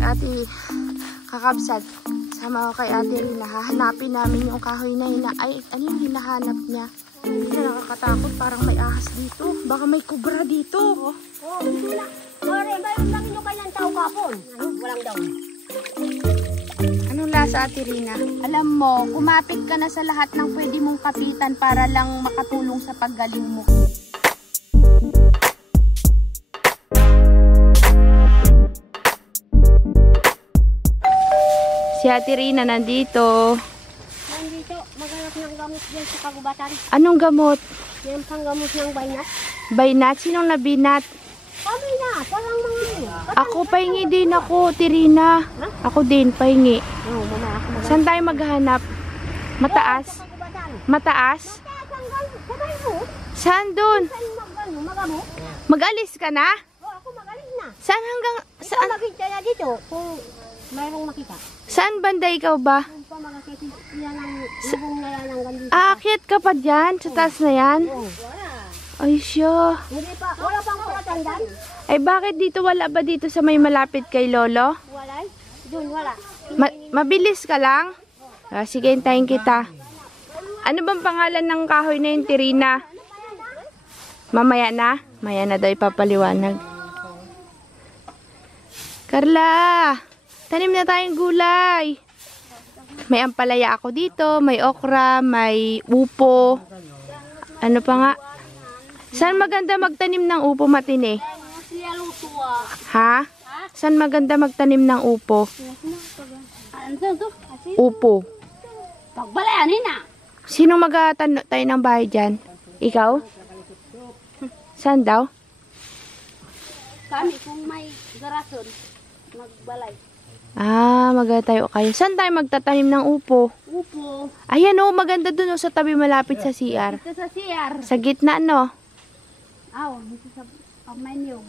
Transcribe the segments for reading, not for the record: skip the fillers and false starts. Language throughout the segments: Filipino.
Ate, kakabsat, sama ko kay Ate Rina, hahanapin namin yung kahoy na ay, ano yung hinahanap niya? Hindi na nakakatakot, parang may ahas dito. Baka may kubra dito. Hindi na. Pare, mayroon lang yung kanyang tao kapon. Walang daw. Anong lasa, Ate Rina? Alam mo, kumapit ka na sa lahat ng pwede mong kapitan para lang makatulong sa paggaling mo. Si Ate Rina nandito. Nandito, maghanap ng gamot dyan sa kagubatan. Anong gamot? Yan pang gamot ng baynat. Baynat? Sinong nabinat? Kami na, parang mga Ako, pahingi din ako, Tirina. Ako din, pahingi. Oo, mamaya ako maghanap. Saan tayo maghanap? Mataas? Sa kagubatan. Mataas? Mataas ang gamot. Sabay mo. Saan dun? Saan magamot? Mag-alis ka na? Oo, ako magaling na. Saan hanggang... Saan? Makita na dito kung mayroong makita. Saan banda ikaw ba? Kung pa makakita yan ang lubong na yan ang gandito. Aakyat ka pa dyan? Sa taas na yan? Oo. Wala. Ay, siya. Hindi pa. Wala pang palatandaan. Ay, bakit dito wala ba dito sa may malapit kay Lolo? Wala. Doon wala. Mabilis ka lang? Ah, sige, hintayin kita. Ano bang pangalan ng kahoy na yung Tirina? Mamaya na? Maya na daw ipapaliwanag. Carla! Tanim na tayong gulay. May ampalaya ako dito, may okra, may upo. Ano pa nga? Saan maganda magtanim ng upo, Matine? Ha? Saan maganda magtanim ng upo? Upo. Pagbalayanin na. Sino magtanim tayo ng bahay dyan? Ikaw? Saan daw? Kami kung may garason, magbalay. Ah, magtayo kayo. Saan tayo magtatanim ng upo? Upo. Ayan o, maganda dun o, sa tabi malapit sa CR. Ito sa CR. Sa gitna, no? Aw, dito sa pagmanyog.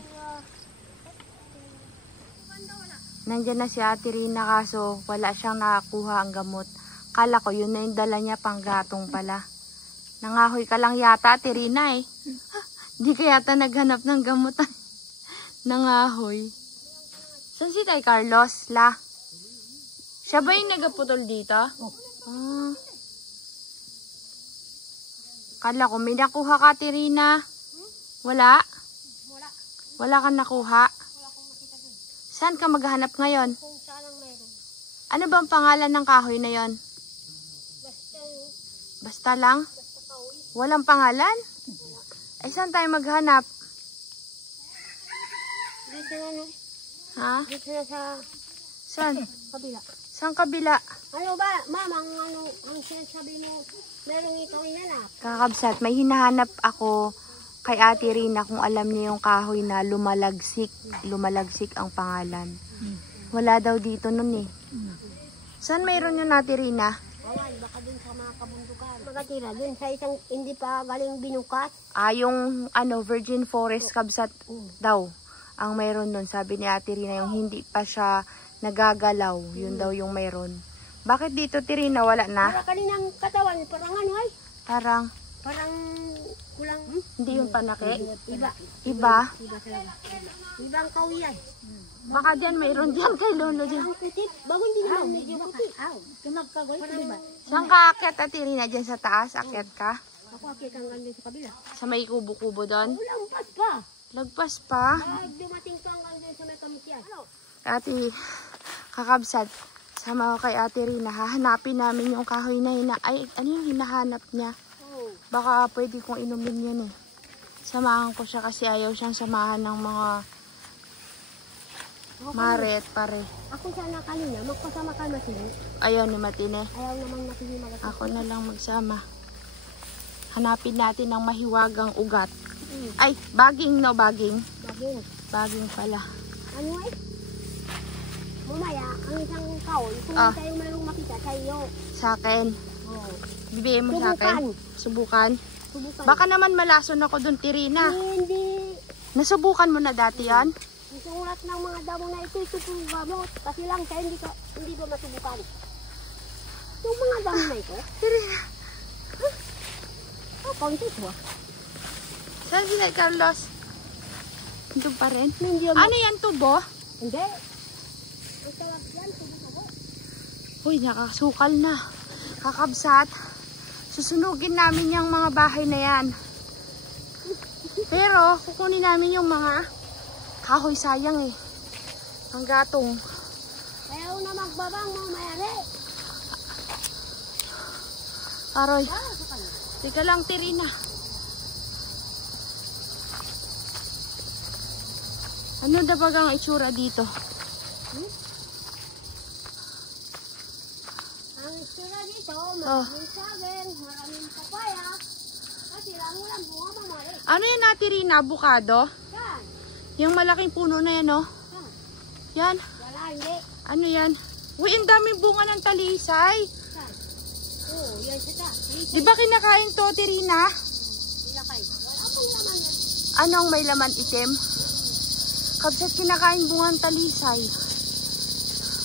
Nandiyan na si Ate Rina kaso wala siyang nakakuha ang gamot. Kala ko yun na yung dala niya pang gatong pala. Nangahoy ka lang yata, Ate Rina eh. Di ka yata naghanap ng gamot. Nangahoy. Saan si Tay Carlos? La? Siya ba yung nagaputol dito? Ah. Kala ko may nakuha ka, Ate Rina. Wala? Wala kang nakuha? Saan ka maghanap ngayon? Kung saan ang meron. Ano bang pangalan ng kahoy na yon? Basta lang? Walang pangalan? Ay, saan tayo maghanap? Dito na no? Ha? Dito na sa Saan? kabila. Saan kabila? Ano ba, mama, ang sinasabi mo, merong ikaw inanap. Kakabsat, may hinahanap ako kay Ate Rina kung alam niya yung kahoy na lumalagsik. Lumalagsik ang pangalan. Wala daw dito nun eh. Saan mayroon yung Ate Rina? Wawan, baka dun sa mga kabundukan. Pagkatira, dun sa isang hindi pa galing binukas. Ah, yung Virgin Forest kabsat daw. Ang mayroon nun, sabi ni Ate Rina, yung hindi pa siya nagagalaw. Yun daw yung mayroon. Bakit dito, Ate Rina, wala na? Para kaninang katawan, parang ano ay? Parang kulang. hindi yung panaki. Iba. Iba? Iba talaga. Ibang kawiyan. Baka dyan, mayroon dyan kay Lolo dyan. Ang puti. Bago hindi naman medyo puti. Aw, tumagkagoy ko diba? Saan ka akyat, Ate Rina? Dyan sa taas? Akyat ka? Ako akit ang ganda sa kabila. Sa may kubo-kubo doon? Walang pas pa. Lagpas pa. Dumating pa ang ganda sa may kamitian. Ate, kakabsat, sama ko kay Ate Rina, hahanapin namin yung kahoy na ay, ano yung hinahanap niya? Baka pwede kong inumin yun eh. Samahan ko siya kasi ayaw siyang samahan ng mga maret, pare. Ako sana kanina, magpasama ka Matine. Ayaw ni Matine. Ayaw naman Matine magasama. Ako na lang magsama. Hanapin natin ng mahiwagang ugat. Ay, baging no, baging. Bagay. Baging pala. Ano eh? Mamaya, ang isang kaon, kung tayo mayroong makita sa iyo. Sa akin. Oh. Bibigay mo sa akin. Subukan. Subukan. Baka naman malason ako dun, Tirina. Hindi. Nasubukan mo na dati yan? Isulat ng mga damo na ito pong gamot. Kasi lang siya hindi ba masubukan. Yung mga damo na ito. Tirina. Konti ito ah. Saan si Carlos? Doon pa rin? Hindi Ano yan, tubo? Hindi. Ang sarap yan, tubo-tubo. Uy, nakasukal na. Kakabsat. Susunugin namin yung mga bahay na yan. Pero, kukunin namin yung mga kahoy, sayang eh. Ang gatong. Kaya na magbabang mga mayari. Aroy. Ah, sa kanya. Teka lang, Tirina. Ano na ba ang itsura dito? Ang istura dito, maraming saging, maraming papaya. Kasi lang ulang bunga mamari. Ano yan na, Tirina? Avocado? Yan. Yung malaking puno na yan, oh. Yan. Yan. Wala, hindi. Ano yan? Uy, ang daming bunga ng talisay. Yan. Oo, yan siya. Di ba kinakain to, Tirina? Ilakay. Wala pong laman yan. Anong may laman itim? Kabsat kinakain bunga ng talisay.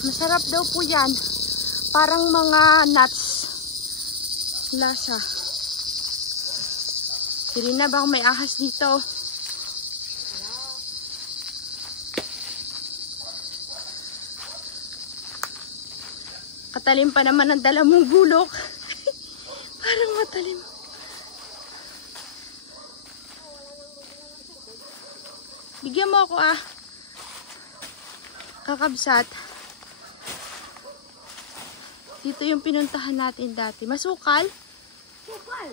Masarap daw po yan. Parang mga nuts. Lasa. Tirina, baka may ahas dito. Katalim pa naman ang dala mong bulok. Parang matalim. Bigyan mo ako ah. Kakabsat. Dito yung pinuntahan natin dati. Masukal? Sukal.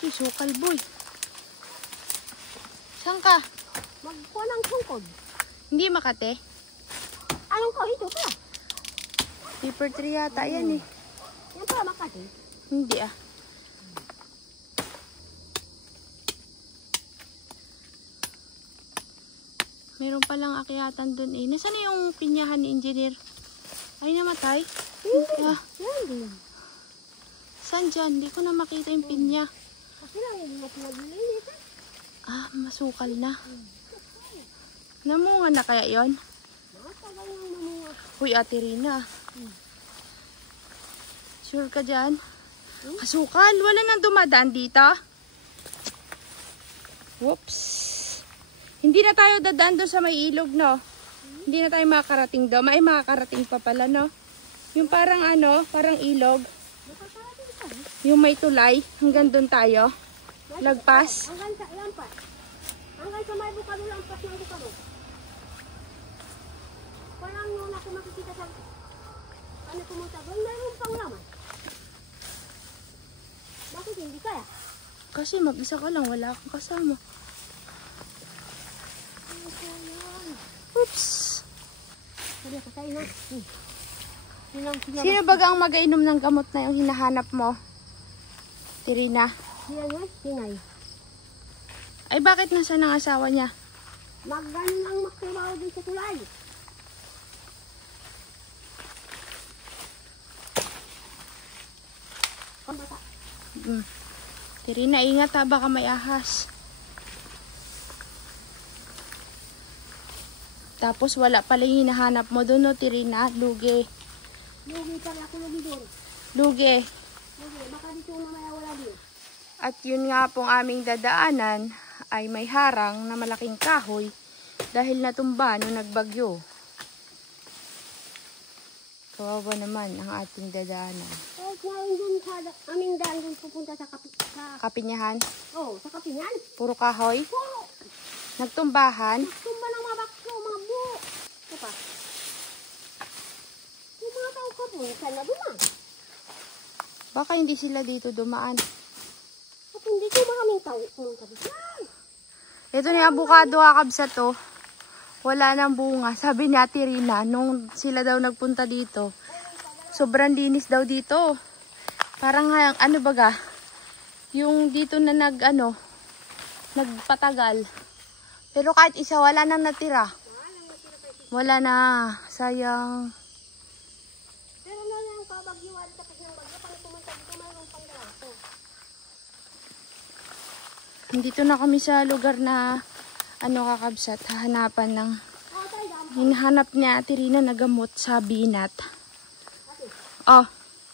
Sukal boy. Saan ka? Magkuha ng tungkod. Hindi Makate. Anong ko ito pa? Paper tree yata yan eh. Yan pa, Makati. Hindi ah. Meron palang akyatan dun eh. Nasaan na yung pinyahan ni engineer? Ay namatay? Hindi. Ah, Yan din. saan dyan? Hindi ko na makita yung pinya. Kasi lang, hindi na pinaglilinis. Ah, masukal na. Namunga na kaya yon? Matagal nang mamunga. Uy, Ate Rina. Sure ka dyan? Masukal. Wala nang dumadaan dito. Whoops. Hindi na tayo dadaan doon sa may ilog, no? Hindi na tayo makakarating doon. May makakarating pa pala, no? Yung parang ano, parang ilog. Nakakarating ka. Yung may tulay. Hanggang doon tayo. Lagpas. Hanggang sa lampas. Hanggang sa may bukalo, lampas ng bukalo. Parang nung ako makikita sa ano pumunta doon, mayroon pang laman. Bakit hindi kaya? Kasi mag-isa ka lang. Wala akong kasama. Oops. Sabi ka tayo na. Sino baga ang mag-ainom ng gamot na yung hinahanap mo? Tirina. Sila nga, singay. Ay bakit nasa ng asawa niya? Magganon ang magtrabaho din sa tulay. Pambata. Tirina, ingat ha. Baka may ahas. Tapos wala pala yung hinahanap mo doon, no, Tirina? Lugi. Lugi pala ako lugi doon. Lugi. Lugi, baka dito mamaya wala din. At yun nga pong aming dadaanan ay may harang na malaking kahoy dahil natumba nung nagbagyo. Kawawa naman ang ating dadaanan. Kahit ngayon dun sa aming daan dun pupunta sa Kapinyahan, sa kapinyan. puro kahoy. Oo, Nagtumbahan. tumba ng mga bakso, mga buo. Ito pa. Yung mga tao ka po, saan na duman? Baka hindi sila dito dumaan. At hindi ko maraming tao pumunta dito. Ito na yung avocado kakabsat to. Wala nang bunga. Sabi ni Ate Rina, nung sila daw nagpunta dito, sobrang linis daw dito. Parang ano baga, yung dito na nagpatagal. Pero kahit isa, wala nang natira. Wala na. Sayang. Pero na yung kabagyuan tapos ng bagyo, pag pumunta dito, mayroong pang galato. Dito na kami sa lugar na kakabsat. Hahanapan ng hinahanap niya Ate Rina na gamot sa binat. Ate, Oh,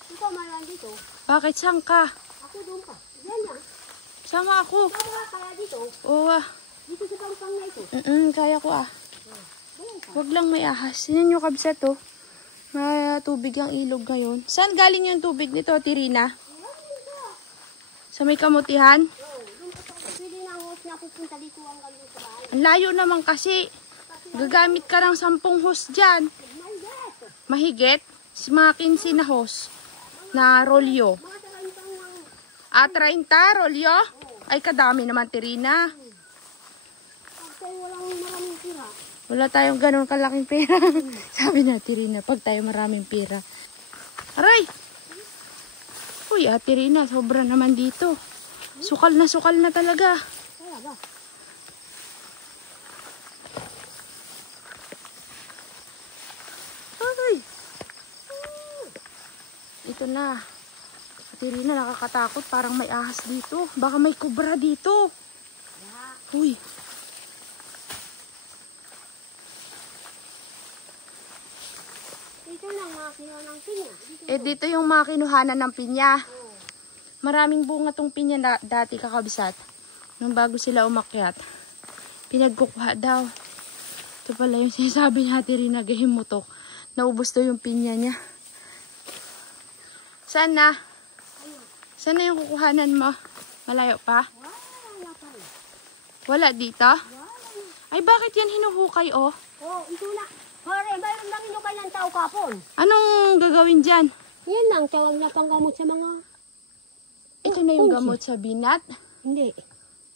ikaw malang dito. bakit saan ka? Ako doon pa. Diyan yan. Sama ako. Ikaw nga kaya dito. Oo Dito sa pangpang na ito. kaya ko ah. Wag lang may ahas. Sinan nyo kabsat to. May tubig ang ilog ngayon. Saan galing yung tubig nito, Tirina? Sa may kamutihan? Pwede na ang hose na pupunta dito ang galing sa bahay. Ang layo naman kasi. Gagamit ka ng 10 hose dyan. Mahigit? Si mga 15 na hose. Na rolyo. Mga talagang 30 rolyo? Ay, kadami naman, Tirina. pag walang maraming tira. Wala tayong ganun kalaking pera. Sabi na, Tirina, pag tayo maraming pera. Aray! Uy, Tirina, sobra naman dito. Sukal na talaga. Kaya ba? Aray! Ito na. Tirina, nakakatakot. Parang may ahas dito. Baka may kubra dito. Uy. Dito lang mga kinuha ng pinya. Dito yung mga kinuhanan ng pinya. Maraming bunga tong pinya dati kakabsat. Nung bago sila umakyat. Pinagkukuha daw. Ito pala yung sinasabi ni Tirina, gahimutok. Naubos daw yung pinya niya. Saan na? Saan na yung kukuhanan mo? Malayo pa? Wala pa rin. Wala dito? Ay, bakit yan hinuhukay, oh? Oh, ito na. Hore, mayroon lang inukay ng tao kapon. Anong gagawin dyan? Yan lang, tawag na panggamot sa mga... Ito na yung gamot sa binat? Hindi.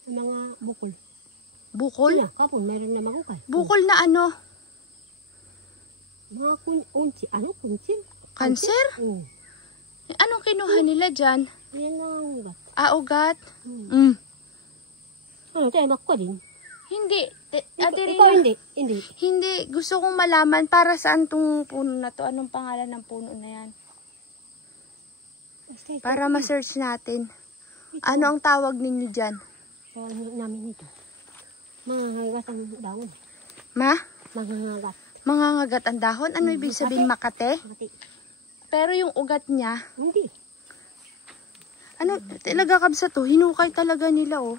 Sa mga bukol. Bukol? Sila, kapon, mayroon na makukay. Bukol na ano? Mga kunci. Ano? Kunci? Cancer? Oo. Anong kinuha nila dyan? Yan ang ugat. Ugat? Hmm. Ano, tayo makukha din. Hindi. Ikaw Tirina, hindi. Hindi. hindi. Gusto kong malaman para saan tong puno na to. Anong pangalan ng puno na yan? Para ma-search natin. Ano ang tawag ninyo dyan? Tawag namin ito. Mangangagat ang dahon. Ma? Mangangagat. Mangangagat ang dahon? Ano ibig sabihin, makate? Mati. Pero yung ugat niya, Hindi. ano, talaga kabsa to, hinukay talaga nila, oh.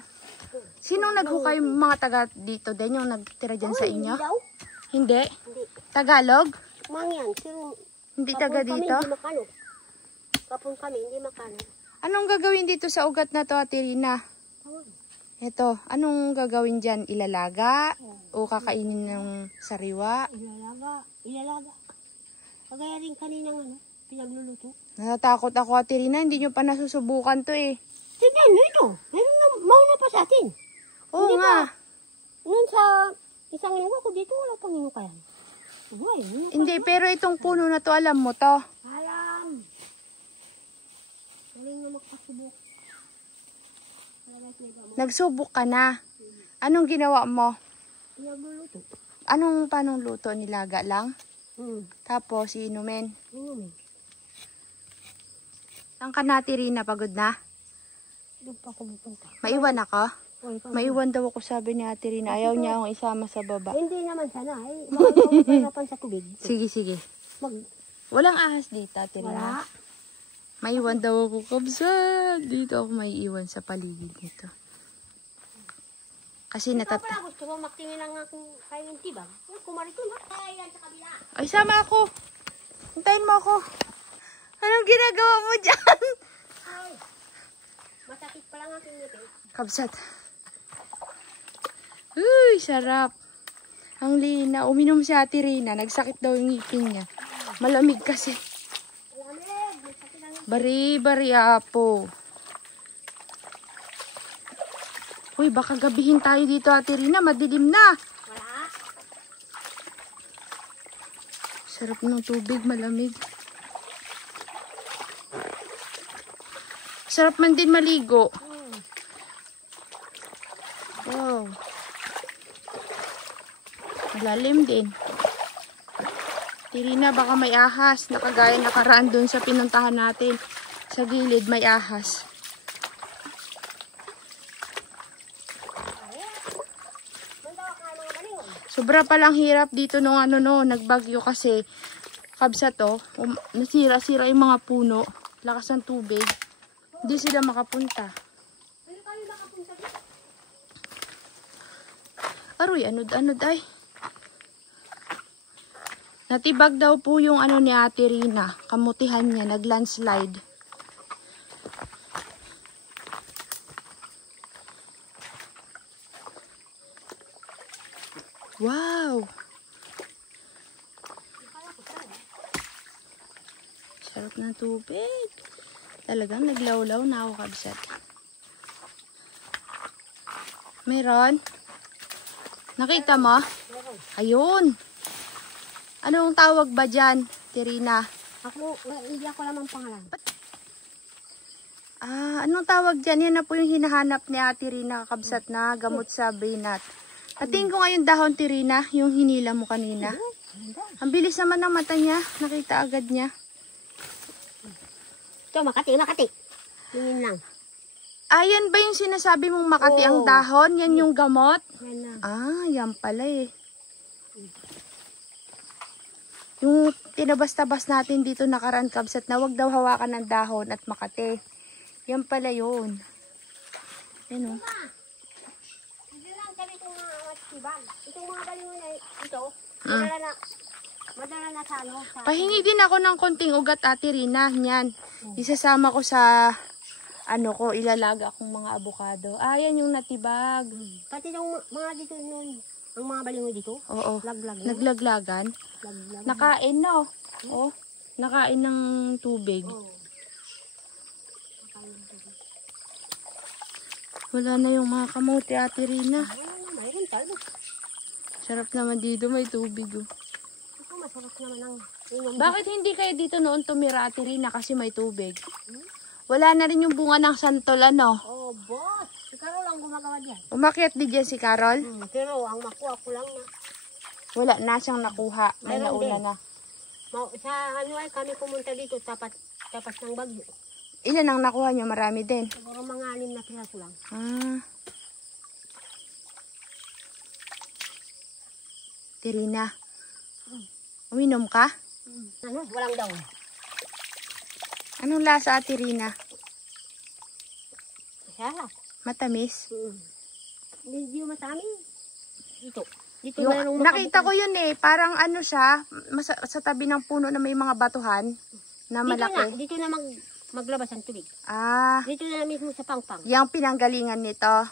Sinong naghukay, mga taga dito din, yung nagtira dyan sa inyo? Hindi daw. Hindi? Hindi. Tagalog? Mangyan. Pero Hindi taga kapon dito? kami, hindi makano. Kapon kami, hindi makano. Anong gagawin dito sa ugat na to, Tirina? Tawag. Ito, anong gagawin dyan? Ilalaga? O kakainin ng sariwa? Ilalaga. Ilalaga. Kagaya rin kaninang ano, pinagluluto. Natatakot ako, Tirina, hindi nyo pa nasusubukan to eh. Tignan nyo ito. Meron na, mauna pa sa atin. Oo Hindi nga. Noon sa isang linggo ko dito, wala pang inukayan. Uy, Hindi, pero itong puno na to, alam mo to. alam. Galing na magpasubok. Nagsubok ka na. Anong ginawa mo? Pinagluluto. Anong panong luto? Nilaga lang? Tapos, Tapos, inumin. inumin. Saan ka na, Tirina? Pagod na? Doon pa ako pupunta. Maiwan ako? Uy, Maiwan daw ako, sabi ni Ate Rina. Ayaw niya akong isama sa baba. hindi naman sana. Eh, makakahirapan sa tubig. Sige, sige. Mag, Walang ahas dito, Ate wala. Rina. Maiwan daw ako, kabsa. Dito ako maiiwan sa paligid nito. Kasi Ikaw natat... pala gusto mo magtingin lang akong kain tibag. Uy, kumarito na. Ayan sa kabila. Ay, sama ako. Hintayin mo ako. Anong ginagawa mo dyan? Ay, masakit pa lang aking ngipin. Kabsat. Uy, sarap. Ang lina. Uminom si Ate Rina. Nagsakit daw yung ngipin niya. Malamig kasi. Malamig. Masakit ang Bari-bari apo. Uy, baka gabihin tayo dito, Ate Rina. Madilim na. wala. Sarap ng tubig, malamig. Sarap man din maligo. Wow. Malalim din. Tirina, baka may ahas. Nakagaya nakaraan dun sa pinuntahan natin. Sa gilid may ahas. Sobra palang hirap dito nung nagbagyo kasi kabsa to. Nasira-sira yung mga puno. Lakas ng tubig. Hindi sila makapunta. Pero kayo nakapunta dito. Aroy, anod-anod ay. Natibag daw po yung ano ni Ate Rina. Kamutihan niya, nag-landslide. Wow! Sarap ng tubig. Talagang naglawlaw na ako, kabsat. Meron? Nakita mo? Ayun! Anong tawag ba dyan, Tirina? Hindi ako alam ang pangalan. Anong tawag dyan? Yan na po yung hinahanap ni Ate Rina, kabsat, na gamot sa binat. Patingin ko ngayon dahon, Tirina, yung hinila mo kanina. Ang bilis naman ng mata niya. Nakita agad niya. Ito, Makati. Tingin lang. Yan ba yung sinasabi mong Makati ang dahon? Yan yung gamot? Yan lang. Yan pala eh. Yung tinabas-tabas natin dito nakaraan, kabsat, na wag daw hawakan ng dahon at Makati. Yan pala yun. Ano? Hindi lang kami itong mga matibag. Itong mga balingon na ito, madala na sa ano. Pahingi din ako ng konting ugat, Ate Rina. Yan. Isasama ko sa ilalaga akong mga abukado. Yan yung natibag. Pati yung mga dito nun, ang mga balingon dito. Oo. Laglag. Naglaglagan. Nakain na, oh. Nakain ng tubig. Wala na yung mga kamote, Ate Rina. Mayroon talaga. Sarap naman dito, may tubig, oh. Ito, masarap naman ang inom. Bakit hindi kayo dito noon tumira, Ate Rina, kasi may tubig? Wala na rin yung bunga ng santol, ano? Boss. Si Carol lang gumagawa diyan. Umakyat din dyan si Carol? Pero ang makuha ko lang na. Wala na siyang nakuha. May Mayroon nauna din. na. Sa ano ay kami pumunta dito, tapas ng bagyo. Ilan ang nakuha niyo? Marami din. Siguro mga 6 na piraso lang. Tirina, uminom ka? Ano? Walang daw. Anong lasa, Ate Rina? Masarap. Matamis? Medyo matamis. Dito Nakita ko yun eh. Parang ano siya, sa tabi ng puno na may mga batuhan na malaki. Dito na maglabas ang tubig. Dito na mismo sa pangpang. Yung pinanggalingan nito.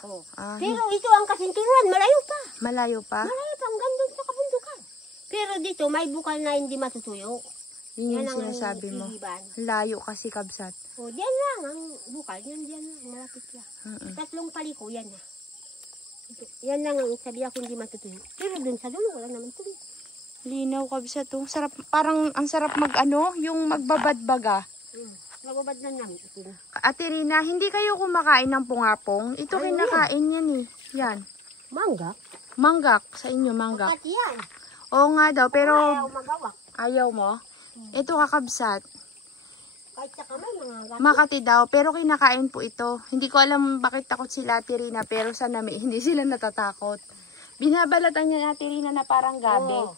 Pero ito ang kasinturuan, malayo pa. Malayo pa? Malayo pa, hanggang doon sa kabundukan. Pero dito, may bukal na hindi matutuyo. Yun yung sinasabi mo. Layo kasi, kabsat. Diyan lang ang bukal. Diyan lang, malapit lang. 3 paliko, yan na. Yan lang ang sabi ako hindi matutuyo. Pero dun sa dulo, wala naman tubig. Linaw, kabsat. Sarap, parang ang sarap yung magbabadbaga. Magbabad na namin. Ate Rina, hindi kayo kumakain ng pungapong? Ito kinakain yan eh. Yan. Mangga? Manggak. Sa inyo, manggak. Pati yan. Oo nga daw, pero Ayaw magawak. ayaw mo? Ito kakabsat. Kahit sa kamay, mga gato. Makati daw, pero kinakain po ito. Hindi ko alam bakit takot sila, Ate Rina, pero sana hindi sila natatakot. Binabalatan niya, Ate Rina, na parang gabi.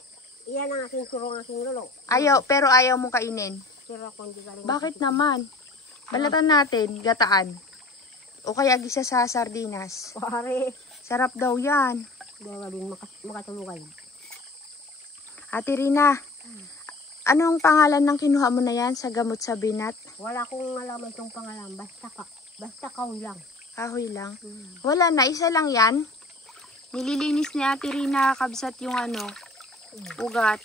Iyan ang aking surong, aking lolo. Pero ayaw mong kainin. Pero ako hindi galing. Bakit naman? Balatan natin, gataan. O kaya gisa sa sardinas. Pare. Sarap daw yan. Gawa din makatulugan. Ate Rina, anong pangalan ng kinuha mo na yan sa gamot sa binat? Wala akong alam itong pangalan. Basta kahoy lang. Kahoy lang? Wala na, isa lang yan. Nililinis ni Ate Rina, kabsat yung ugat.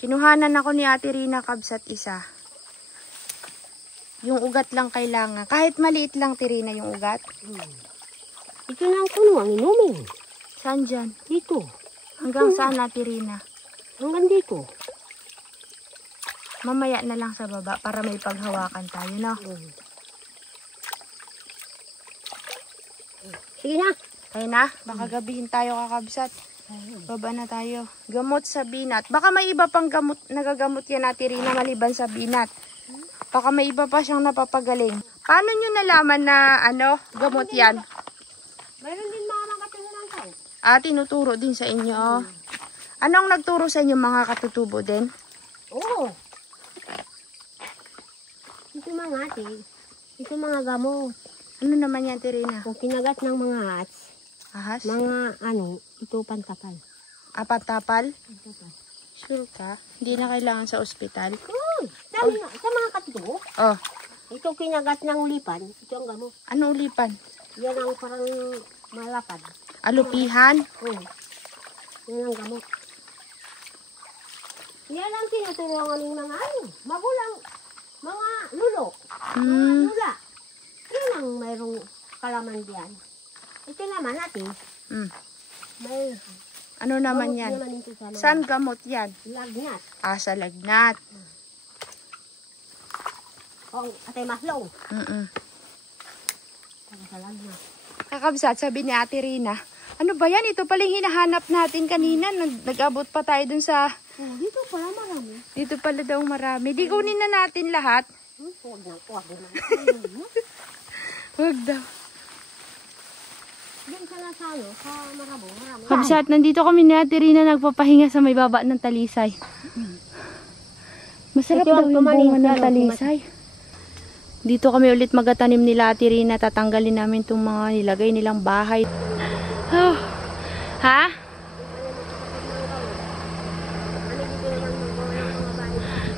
Kinuhanan ako ni Ate Rina, kabsat, isa. Yung ugat lang kailangan. Kahit maliit lang, Ate Rina, yung ugat. Ito na ang puno, ang inumin. Saan dyan? Dito. Hanggang saan, Ate Rina? Hanggang dito. Mamaya na lang sa baba para may paghawakan tayo, no? Sige na. Tayo na, baka gabihin tayo, kakabsat. Baba na tayo. Gamot sa binat. Baka may iba pang gamot, nagagamot yan, Ate Rina, maliban sa binat. Baka may iba pa siyang napapagaling. Paano nyo nalaman na, gamot yan? Mayroon din mga makatulunan tayo. Tinuturo din sa inyo. Anong nagturo sa inyo, mga katutubo din? Oo. Ito mga ate, ito mga gamot. Ano naman yan, Tirina? Kung kinagat ng mga hats, Ahas? mga ito pantapal. Apatapal? Pantapal. Sure ka? Hindi na kailangan sa ospital? Sa mga katugo, Oh, ito kinagat ng ulipan, ito ang gamot. ano ulipan? Yan ang parang malapad. Alupihan? Yan ang gamot. Yan ang tinuturuan ng mga magulang, mga lulo, mga lula. Yan ang mayroong kalaman diyan. Ito naman natin, may Ano naman gamot yan? naman ito sa mga Saan gamot yan? lagnat. Sa lagnat. O, atay maslong. Sa lagnat. Kakabsat, sabi ni Ate Rina, ano ba yan? Ito pala yung hinahanap natin kanina. Nag-abot pa tayo dun sa... Dito pala marami. Dito pala daw marami. Di kunin na natin lahat. Huwag na. Huwag daw. Doon sa nasano, sa Marabo, marami. Kabsat, nandito kami ni Ate Rina nagpapahinga sa may baba ng talisay. Masarap Ito daw ang yung bunga tumanim, ng talisay. Dito kami ulit magatanim nila Ate Rina. Tatanggalin namin itong mga nilagay nilang bahay. Oh. Ha?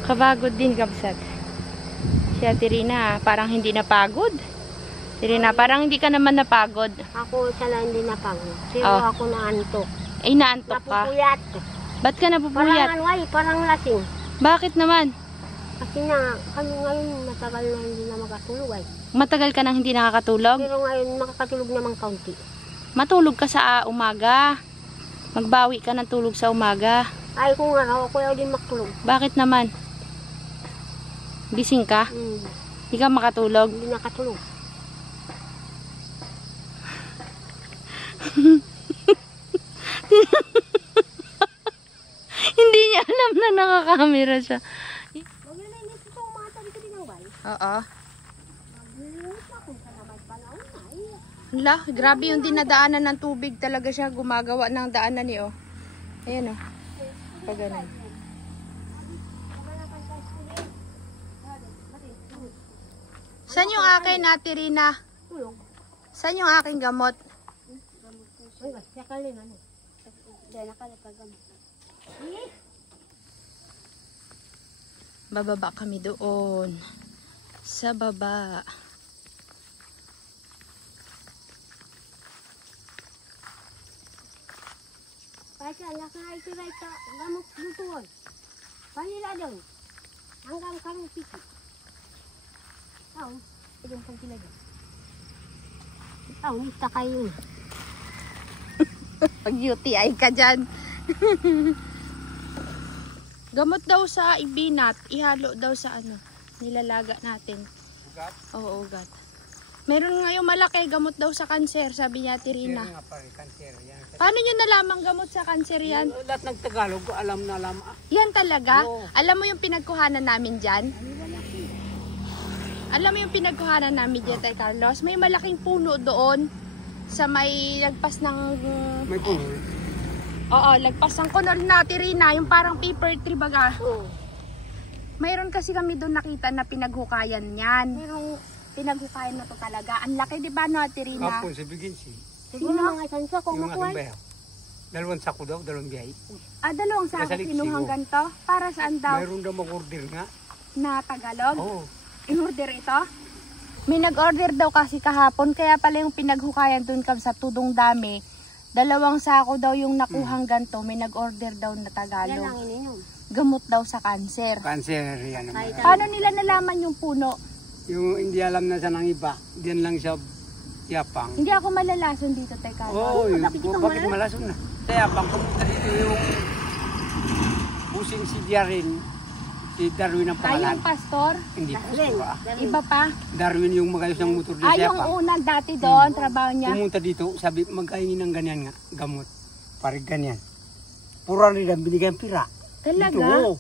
Kapagod din, Kabsat. Si Ate Rina, parang hindi napagod. Ate Rina, parang hindi ka naman napagod. Ako sana hindi napagod. Pero Oh. ako naantok. Ay, naantok ka. Napupuyat. Ba't ka napupuyat? Parang lasing. Bakit naman? Kasi na, kami ngayon matagal na hindi na makatulog ay. Matagal ka nang hindi nakakatulog? Pero ngayon makakatulog naman kaunti. Matulog ka sa umaga. Magbawi ka ng tulog sa umaga. Ay kung araw, ako ayaw din makatulog. Bakit naman? Gising ka? Hindi ka makatulog? Hindi nakatulog. Hindi niya alam na nakakamera siya. Maglilinis ito ang mga tabi ko din ang bay. Oo. Maglilinis ako sa naman panahon na. Hala, grabe yung dinadaanan ng tubig talaga siya. Gumagawa ng daanan niyo. Ayan o. Pag ganun. Saan yung akin, Ate Rina? Tulog. Saan yung aking gamot? Ay, nakalin ano. Dahil nakalipagam. Bababa kami doon. Sa baba. Kasi anak na ito na ito. Gamot lutuan. Panila doon. Hanggang karong piki. Yung pang sila dyan. Nista kayo. Pag UTI ka dyan. Gamot daw sa ibinat. Ihalo daw sa ano. Nilalaga natin. Ugat? Oo, ugat. Meron ngayong malaki gamot daw sa kanser. Sabi niya, Tirina. Yan nga pare, kanser. Yan. Paano nyo nalamang gamot sa kanser yan? Lahat ng Tagalog, alam na alam. Yan talaga? Oo. Alam mo yung pinagkuhanan namin dyan? Alam mo yung pinagkuhanan namin dyan, Tay Carlos? May malaking puno doon sa may lagpas ng... May puno. Oo, lagpas ng kunol na, Tirina. Yung parang paper tree baga. Mayroon kasi kami doon nakita na pinaghukayan yan. Merong pinaghukayan na to talaga. Ang laki, di ba, no, Tirina? Kapon sa bigin si. Siguro mga isansa kung Yung makuha. aking bayaw. Dalawang sako daw, dalawang biyay. Dalawang sako Nasa liksi, kinuhang oh. ganito. Para saan daw? Mayroon daw mag-order nga. Na Tagalog? Oo. In-order ito? May nag-order daw kasi kahapon. Kaya pala yung pinaghukayan doon sa Tudong Dami. Dalawang sako daw yung nakuhang ganito. May nag-order daw na Yan Tagalog. ang ininom. Gamot daw sa kanser. Kanser, yan ang Kahit Paano nila nalaman yung puno? Yung hindi alam na sa nang iba, diyan lang sa Yapang. Hindi ako malalason dito, Teka. Oo, yun. Bakit ikaw Bakit malason na? Sa Yapang, pumunta dito yung busing si Jarin, si Darwin ang pangalan. Yung pastor? Hindi pastor ah. Iba pa? Darwin yung magayos ng motor dito sa Yung Yapang. unang dati doon, trabaho niya. Pumunta dito, sabi magkaingin ng ganyan nga, gamot. Parang ganyan. Pura rin ang binigyan pira. Talaga? Dito, oo.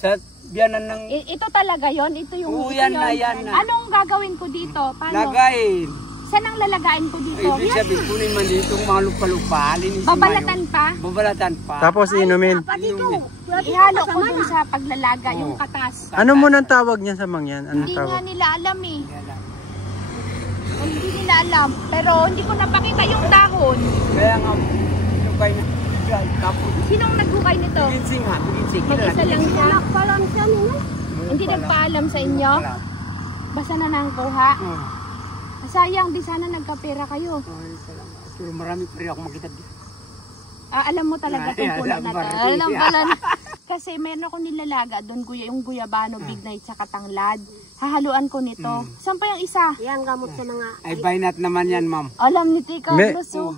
Sa biyanan ng Ito talaga yon. Ito yung... Oo, ito yan na, yun. yan na. Anong gagawin ko dito? Paano? lagayin. Saan ang lalagain ko dito? Ibig sabihin, kunin man dito yung mga lupa-lupa. Linisin Babalatan mo pa? yun. Babalatan pa. Tapos inumin. Inumin. Ihalo ko dun sa paglalaga, yung katas. Ano mo nang tawag niyan sa mangyan? Anong Hindi nga tawag? nila alam eh. Kaya lang. Hindi nila alam. Pero hindi ko napakita yung dahon. Kaya nga, pinukay na. Tapos, Sinong naghukay nito? ginsing ha. Ginsing. Mag-isa lang siya. Palam siya nila. Hindi nagpaalam sa inyo? Basta na nangkuha. Sayang, di sana nagkapera kayo. Pero marami pa rin ako makita dito. Alam mo talaga Ay, itong puno alam na pa to. rin. Alam pala na. Kasi meron akong nilalaga doon, yung guyabano, big night, sa katanglad. Hahaluan ko nito. Saan pa yung isa? Yan gamot sa mga... Ay, bainat naman yan, ma'am. Alam ni Tika, Me- gusto.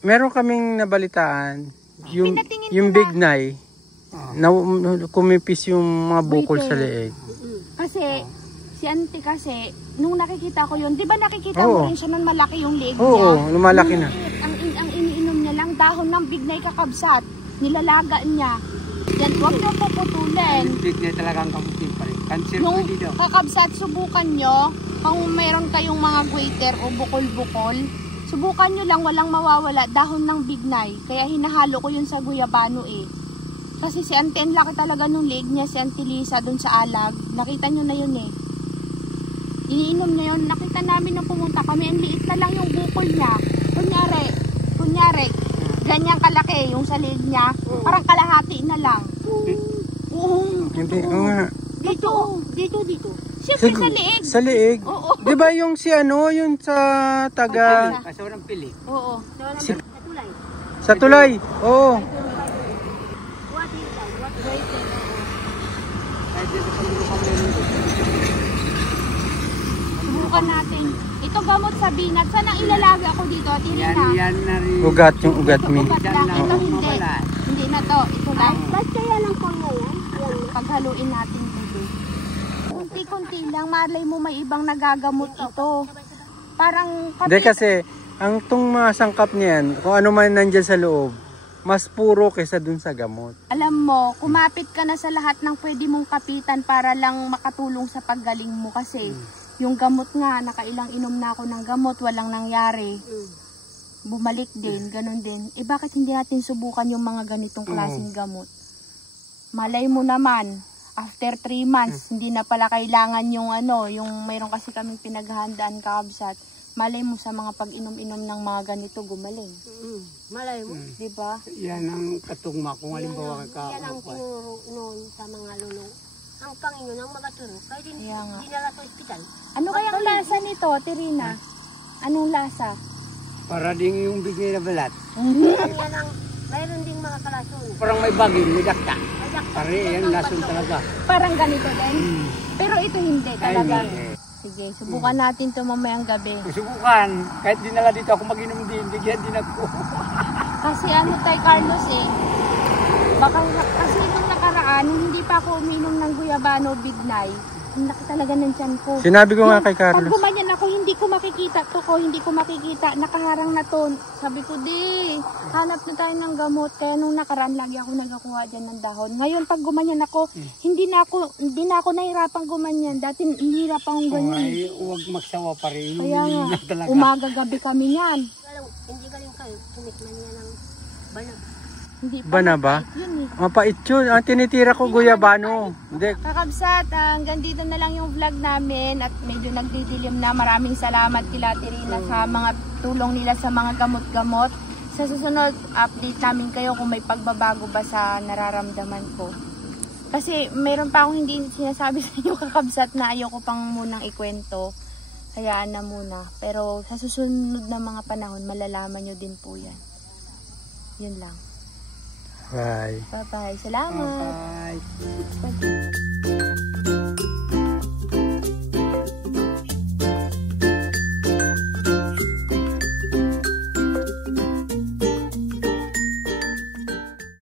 Meron kaming nabalitaan. Yung, Pinatingin yung nila. big nai, na kumipis yung mga bukol sa leeg. Kasi, si Auntie kasi, nung nakikita ko yun, di ba nakikita Oo. mo rin siya nun malaki yung leeg niya? Oo, lumalaki na. Ang iniinom niya lang, dahon ng big night kakabsat. Nilalaga niya. Yan, huwag niyo puputulin. Big niya talagang kamutin pa rin. Cancer Yung pwede daw. kakabsat, subukan nyo, kung mayroon kayong mga goiter o bukol-bukol, subukan nyo lang, walang mawawala, dahon ng bignay. Kaya hinahalo ko yun sa guyabano eh. Kasi si Auntie, ang laki talaga nung leg niya, si Auntie Lisa dun sa alag. Nakita nyo na yun eh. Iniinom niya yun. Nakita namin nung pumunta kami, ang liit na lang yung bukol niya. Kunyari, ganyang kalaki yung sa leg niya. Parang kalahati na lang. Oo. Hindi, oo nga. Dito. Siyempre sa leeg. Sa leeg. Oo. Di ba yung si ano, yung sa taga... Kasi walang pili. Oo. Sa tulay. Sa tulay. Oo. Kahit dito sa mga pamilya. Subukan natin. Ito gamot sa binat. Saan ang ilalaga ko dito? At Yan na rin. Ugat, yung ugat mi. Ugat lang. Yan Ito lang, hindi. mawala. Hindi na to. Ito lang. Ba't kaya lang pang yan? Paghaluin natin dito. Kunti-kunti lang. Malay mo may ibang nagagamot ito. Parang Hindi kasi, ang tong mga sangkap niyan, kung ano man nandyan sa loob, mas puro kaysa dun sa gamot. alam mo, kumapit ka na sa lahat ng pwede mong kapitan para lang makatulong sa paggaling mo. Kasi yung gamot nga, nakailang inom na ako ng gamot, walang nangyari. Bumalik din, ganun din. Eh bakit hindi natin subukan yung mga ganitong klaseng gamot? Malay mo naman, after 3 months, hindi na pala kailangan yung yung mayroon kasi kaming pinaghahandaan kakabsat. Malay mo sa mga pag-inom-inom ng mga ganito, gumaling. Malay mo. Diba? Yan ang katugma kung halimbawa ka. Yan ang tinuro noon sa mga lulong. Ang Panginoon ang magaturo. Kaya Kaya nga. dinala sa ospital. Ano kayang lasa nito, Tirina? Anong lasa? Para ding yung bigay na balat. Yan ang mayroon ding mga kalason. Parang may baging, may dakta. May dakta. Pare, yan lason talaga. Parang ganito din. Pero ito hindi Ay, talaga. hindi. Sige, subukan natin ito mamayang gabi. Subukan. Kahit dinala dito ako mag-inom din, bigyan din ako. Kasi tayo Carlos eh. Baka kasi nung nakaraan, hindi pa ako uminom ng guyabano big night. Ang laki talaga ng tiyan ko. Sinabi ko nga kay Pag Carlos. gumanyan ako, hindi ko makikita. Nakaharang na to. Sabi ko, di, hanap na tayo ng gamot. Kaya nung nakaraan, lagi ako nagkakuha dyan ng dahon. Ngayon, pag gumanyan ako, hindi na ako nahirapang gumanyan. Dati, hirap akong ganyan. Ay, huwag magsawa pa rin. Kaya nga, Na talaga. umaga-gabi kami yan. Hindi galing kayo. Tunikman niya ng banag. Hindi pa Bana ba? yun eh. Mapait yun. Ang tinitira ko guyabano. Hindi. Kakabsat, hanggang dito na lang yung vlog namin at medyo nagdidilim na. Maraming salamat kila Tirina sa mga tulong nila sa mga gamot-gamot. Sa susunod, update namin kayo kung may pagbabago ba sa nararamdaman ko. Kasi mayroon pa akong hindi sinasabi sa inyo kakabsat na ayoko pang munang ikwento. Hayaan na muna. Pero sa susunod na mga panahon, malalaman nyo din po yan. Yun lang. Bye. Bye-bye. Salamat. Bye.